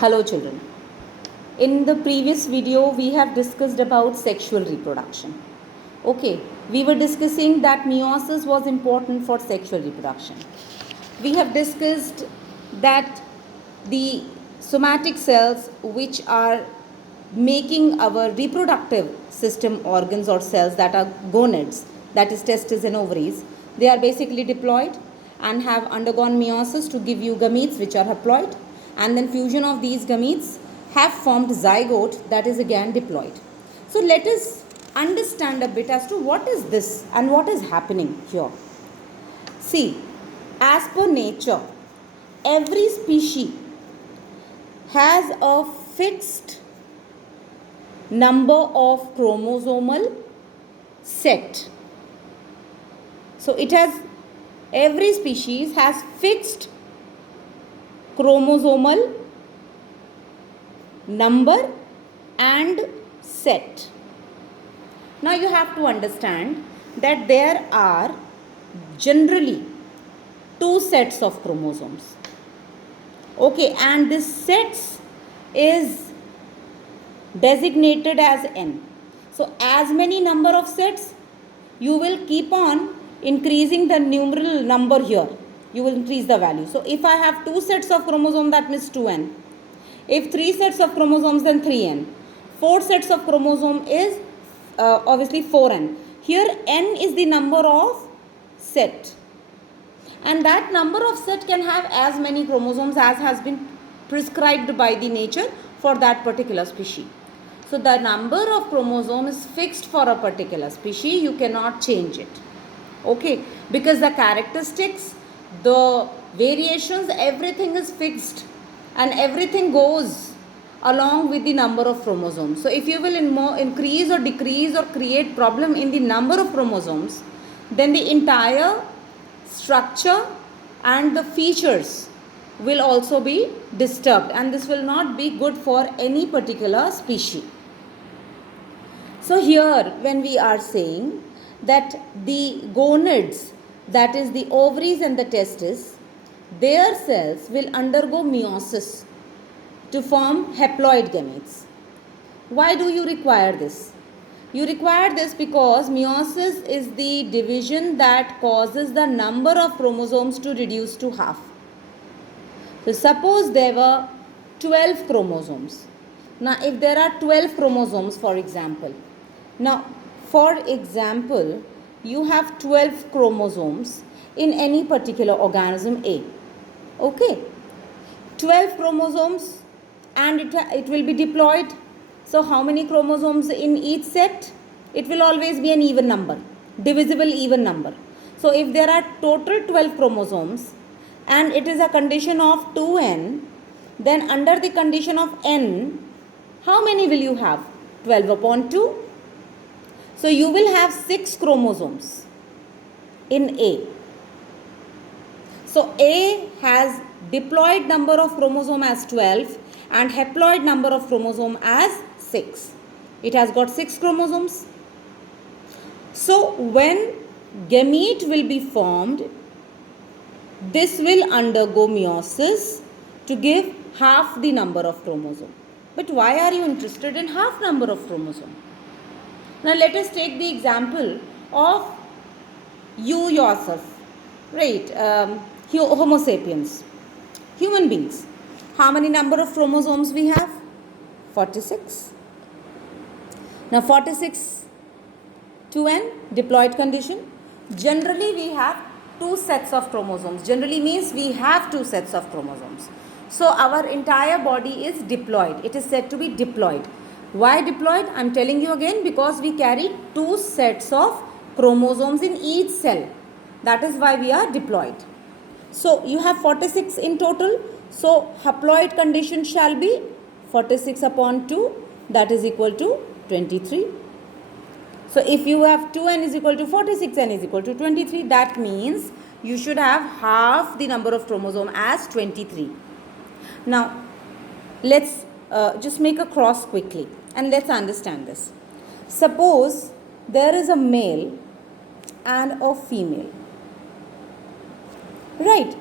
Hello children. In the previous video we have discussed about sexual reproduction. Okay, we were discussing that meiosis was important for sexual reproduction. We have discussed that the somatic cells which are making our reproductive system organs or cells, that are gonads, that is testes and ovaries, they are basically diploid and have undergone meiosis to give you gametes which are haploid, and then fusion of these gametes have formed zygote, that is again diploid. So let us understand a bit as to what is this and what is happening here. See, as per nature, every species has a fixed number of chromosomal set. So every species has fixed chromosomal number and set. Now you have to understand that there are generally two sets of chromosomes. Okay, and this sets is designated as n. So as many number of sets, you will keep on increasing the numeral number here. You will increase the value. So if I have two sets of chromosomes, that means 2n. If three sets of chromosomes, then 3n. Four sets of chromosome is obviously 4n. Here n is the number of set. And that number of set can have as many chromosomes as has been prescribed by the nature for that particular species. So the number of chromosomes is fixed for a particular species. You cannot change it. Okay, because the characteristics, the variations, everything is fixed and everything goes along with the number of chromosomes. So if you will increase or decrease or create problem in the number of chromosomes, then the entire structure and the features will also be disturbed, and this will not be good for any particular species. So here when we are saying that the gonads, that is the ovaries and the testes, their cells will undergo meiosis to form haploid gametes. Why do you require this? You require this because meiosis is the division that causes the number of chromosomes to reduce to half. So suppose there were 12 chromosomes. Now if there are 12 chromosomes, for example, you have 12 chromosomes in any particular organism A. Okay, 12 chromosomes and it will be diploid. So how many chromosomes in each set? It will always be an even number, divisible even number. So if there are total 12 chromosomes and it is a condition of 2n, then under the condition of n, how many will you have? 12 upon 2. So you will have 6 chromosomes in A. So A has diploid number of chromosome as 12 and haploid number of chromosome as 6. It has got 6 chromosomes. So when gamete will be formed, this will undergo meiosis to give half the number of chromosome. But why are you interested in half number of chromosome? Now let us take the example of you yourself, right? Homo sapiens, human beings. How many number of chromosomes we have? 46. Now 46 2n, diploid condition. Generally we have two sets of chromosomes. Generally means we have two sets of chromosomes. So our entire body is diploid. It is said to be diploid. Why diploid? I am telling you again, because we carry two sets of chromosomes in each cell. That is why we are diploid. So you have 46 in total. So haploid condition shall be 46 upon 2, that is equal to 23. So if you have 2n is equal to 46, n is equal to 23, that means you should have half the number of chromosome as 23. Now let's just make a cross quickly and let's understand this. Suppose there is a male and a female. Right.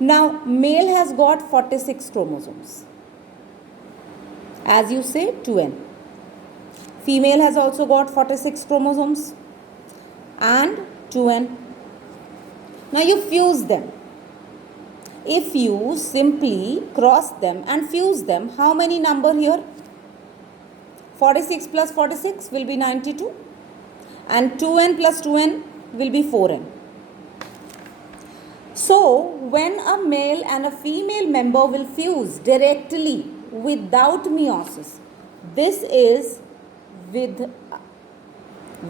Now, male has got 46 chromosomes. as you say 2n. Female has also got 46 chromosomes and 2n. Now you fuse them. If you simply cross them and fuse them, how many number here? 46 plus 46 will be 92 and 2n plus 2n will be 4n. So, when a male and a female member will fuse directly without meiosis, this is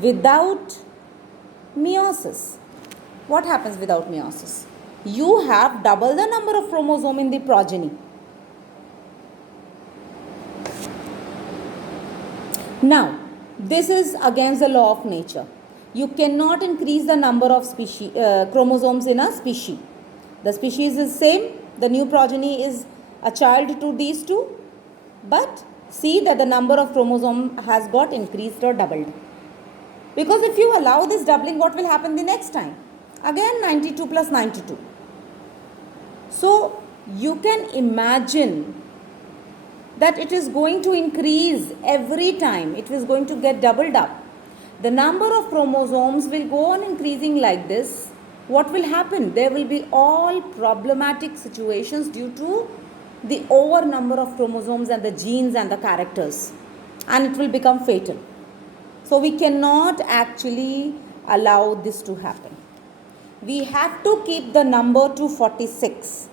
without meiosis. What happens without meiosis? You have double the number of chromosomes in the progeny. Now, this is against the law of nature. You cannot increase the number of chromosomes in a species. The species is same. The new progeny is a child to these two. But see that the number of chromosomes has got increased or doubled. Because if you allow this doubling, what will happen the next time? Again 92 plus 92. So, you can imagine that it is going to increase every time. It is going to get doubled up. The number of chromosomes will go on increasing like this. What will happen? There will be all problematic situations due to the over number of chromosomes and the genes and the characters. And it will become fatal. So, we cannot actually allow this to happen. We have to keep the number to 46,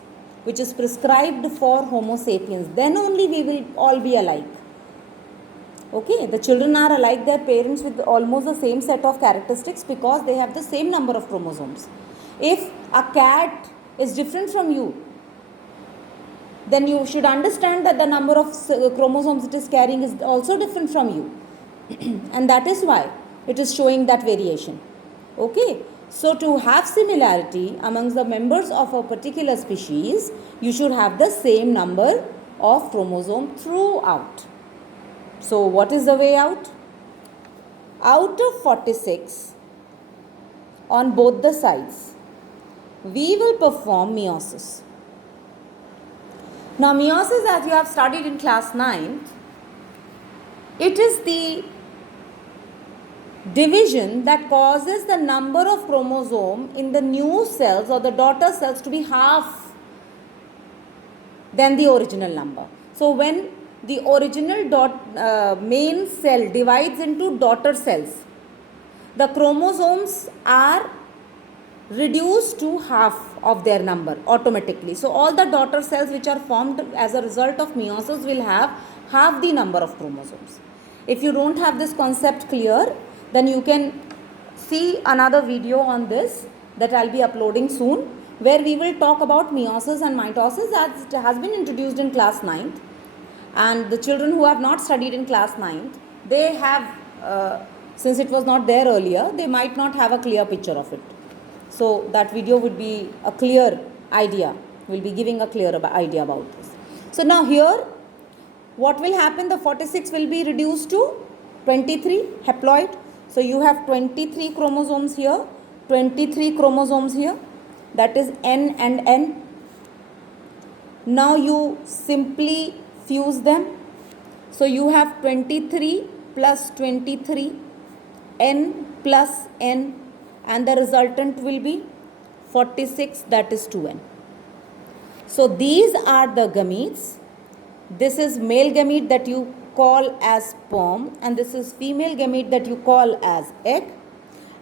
which is prescribed for Homo sapiens. Then only we will all be alike. Okay, the children are alike their parents with almost the same set of characteristics because they have the same number of chromosomes. If a cat is different from you, then you should understand that the number of chromosomes it is carrying is also different from you. And that is why it is showing that variation. Okay. So, to have similarity amongst the members of a particular species, you should have the same number of chromosomes throughout. So, what is the way out? Out of 46 on both the sides, we will perform meiosis. Now, meiosis, as you have studied in class 9th, it is the division that causes the number of chromosome in the new cells or the daughter cells to be half than the original number. So, when the original main cell divides into daughter cells, the chromosomes are reduced to half of their number automatically. So, all the daughter cells which are formed as a result of meiosis will have half the number of chromosomes. If you don't have this concept clear, then you can see another video on this that I'll be uploading soon, where we will talk about meiosis and mitosis as it has been introduced in class 9th. And the children who have not studied in class 9th, they have, since it was not there earlier, they might not have a clear picture of it. So, that video would be a clear idea, will be giving a clear idea about this. So, now here, what will happen? The 46 will be reduced to 23 haploid. So, you have 23 chromosomes here, 23 chromosomes here, that is N and N. Now, you simply fuse them. So, you have 23 plus 23, N plus N, and the resultant will be 46, that is 2N. So, these are the gametes. This is male gamete that you call as sperm, and this is female gamete that you call as egg,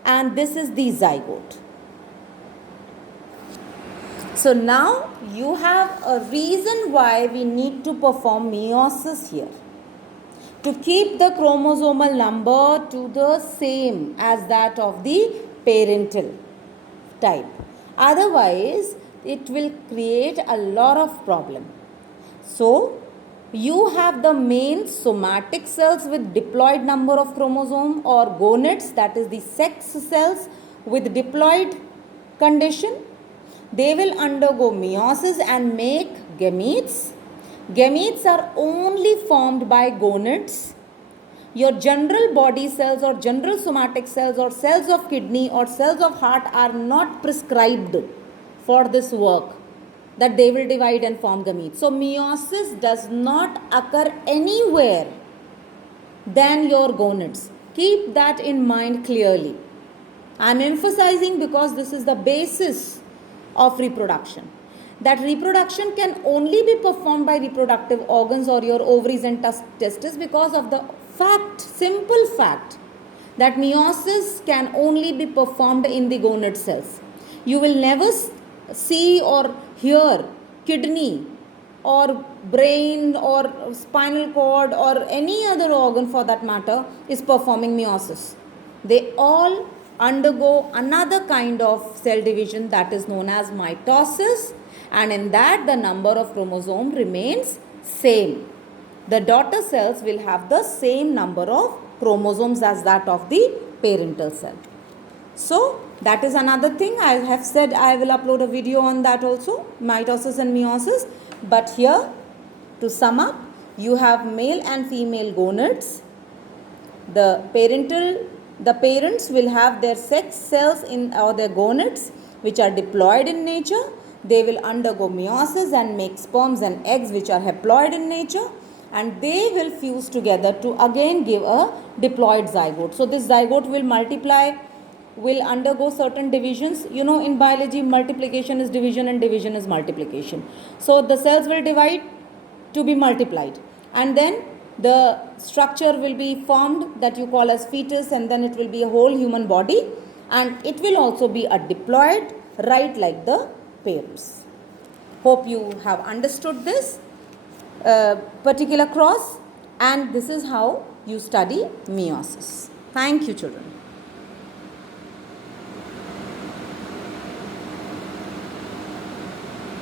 and this is the zygote. So, now you have a reason why we need to perform meiosis here, to keep the chromosomal number to the same as that of the parental type. Otherwise, it will create a lot of problem. So, you have the main somatic cells with diploid number of chromosome, or gonads, that is the sex cells with diploid condition. They will undergo meiosis and make gametes. Gametes are only formed by gonads. Your general body cells or general somatic cells or cells of kidney or cells of heart are not prescribed for this work. that they will divide and form gametes. So meiosis does not occur anywhere than your gonads. Keep that in mind clearly. I am emphasizing because this is the basis of reproduction. That reproduction can only be performed by reproductive organs or your ovaries and testes because of the fact, simple fact, that meiosis can only be performed in the gonad cells. You will never see or hear kidney or brain or spinal cord or any other organ for that matter is performing meiosis. They all undergo another kind of cell division that is known as mitosis, and in that the number of chromosome remains same. The daughter cells will have the same number of chromosomes as that of the parental cell. So that is another thing. I have said I will upload a video on that also, mitosis and meiosis. But here, to sum up, you have male and female gonads. The parents will have their sex cells in or their gonads which are diploid in nature. They will undergo meiosis and make sperms and eggs which are haploid in nature, and they will fuse together to again give a diploid zygote. So this zygote will multiply, will undergo certain divisions. You know, in biology, multiplication is division and division is multiplication. So the cells will divide to be multiplied, and then the structure will be formed that you call as fetus, and then it will be a whole human body, and it will also be a diploid, right like the parents. Hope you have understood this particular cross, and this is how you study meiosis. Thank you, children.